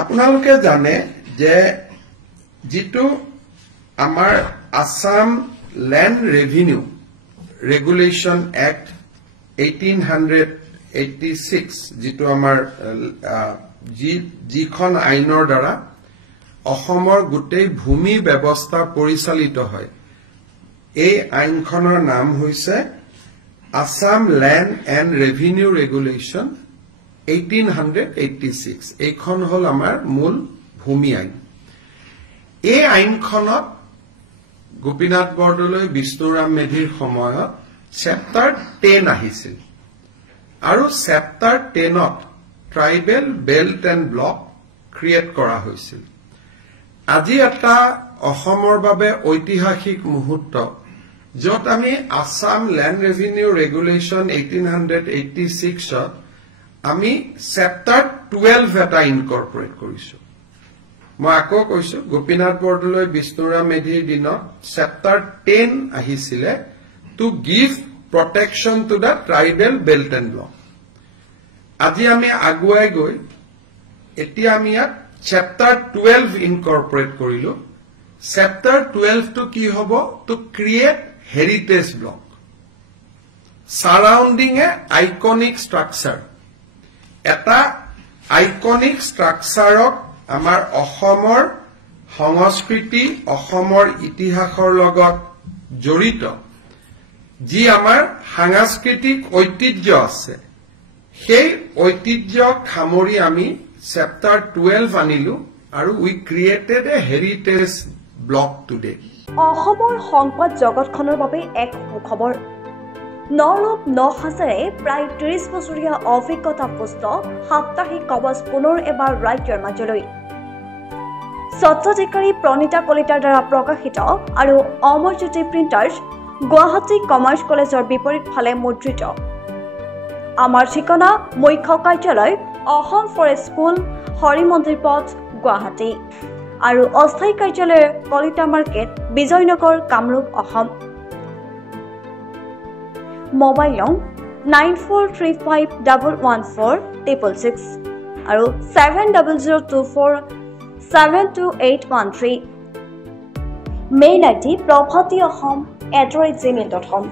আপোনালোকে জানে যে যেটো আমাৰ Assam land revenue regulation act 1886 যেটো আমাৰ যিখন আইনৰ দ্বাৰা অসমৰ গোটেই ভূমি ব্যৱস্থা পৰিচালিত হয় এই আইনখনৰ নাম হৈছে Assam land and revenue regulation 1886 এইখন হল আমাৰ মূল ভূমি আইন এই আইনখনত গোপীনাথ বৰদলৈ বিষ্ণুৰাম মেধিৰ সময়ত চেপ্টাৰ 10 আহিছিল আৰু চেপ্টাৰ 10ত tribal belt and block create কৰা হৈছিল আজি এটা অসমৰ বাবে ঐতিহাসিক মুহূৰ্ত যত আমি আসাম ল্যান্ড ৰেভিনিউ ৰেগুলেশন 1886 ত আমি চেপ্টাৰ 12 এটা ইনকৰ্পৰেট কৰিছো মই আকৌ কৈছো গোপীনাথ বৰদলৈ বিষ্ণুৰাম মেধিৰ দিনত চেপ্টাৰ 10 আহিছিলে to give protection to the tribal belt and block আজি আমি আগুৱাই গৈ এতিয়া আমি চেপ্টাৰ 12 ইনকৰ্পৰেট কৰিলো চেপ্টাৰ 12 টু কি হ'ব to create heritage block surrounding a iconic structure এটা আইকনিক স্ট্ৰাকচাৰক আমাৰ অসমৰ সংস্কৃতি অসমৰ ইতিহাসৰ লগত জড়িত যি আমাৰ সাংস্কৃতিক ঐতিহ্য আছে সেই ঐতিহ্য খামৰি আমি চেপ্টাৰ 12 আনিলো আৰু we created a heritage block today অসমৰ সংবাদ জগতখনৰ বাবে এক সুখবৰ নৰূপ নহাজাৰে প্ৰায় 30 বছৰীয়া অভিজ্ঞতাপুষ্ট সাপ্তাহিক কবচ পুনৰ এবাৰ ৰাজ্যৰ মাজলৈ স্বচ্ছাধিকাৰী প্ৰণীতা কলিতাৰ দ্বাৰা প্ৰকাশিত আৰু অমৰজ্যোতি প্ৰিণ্টাৰ্ছ গুৱাহাটী কমাৰ্চ কলেজৰ বিপৰীত ফালে মুদ্ৰিত আমাৰ ঠিকনা মুখ্য কাৰ্যালয় অসম ফৰেষ্ট স্কুল হৰিমন্দিৰ পথ গুৱাহাটী আৰু অস্থায়ী কাৰ্যালয় কলিতা মাৰ্কেট বিজয়নগৰ কামৰূপ অসম মোবাইল নং 9435114666 আৰু 7024722813 মেইল আইডি probhatiahom@gmail.com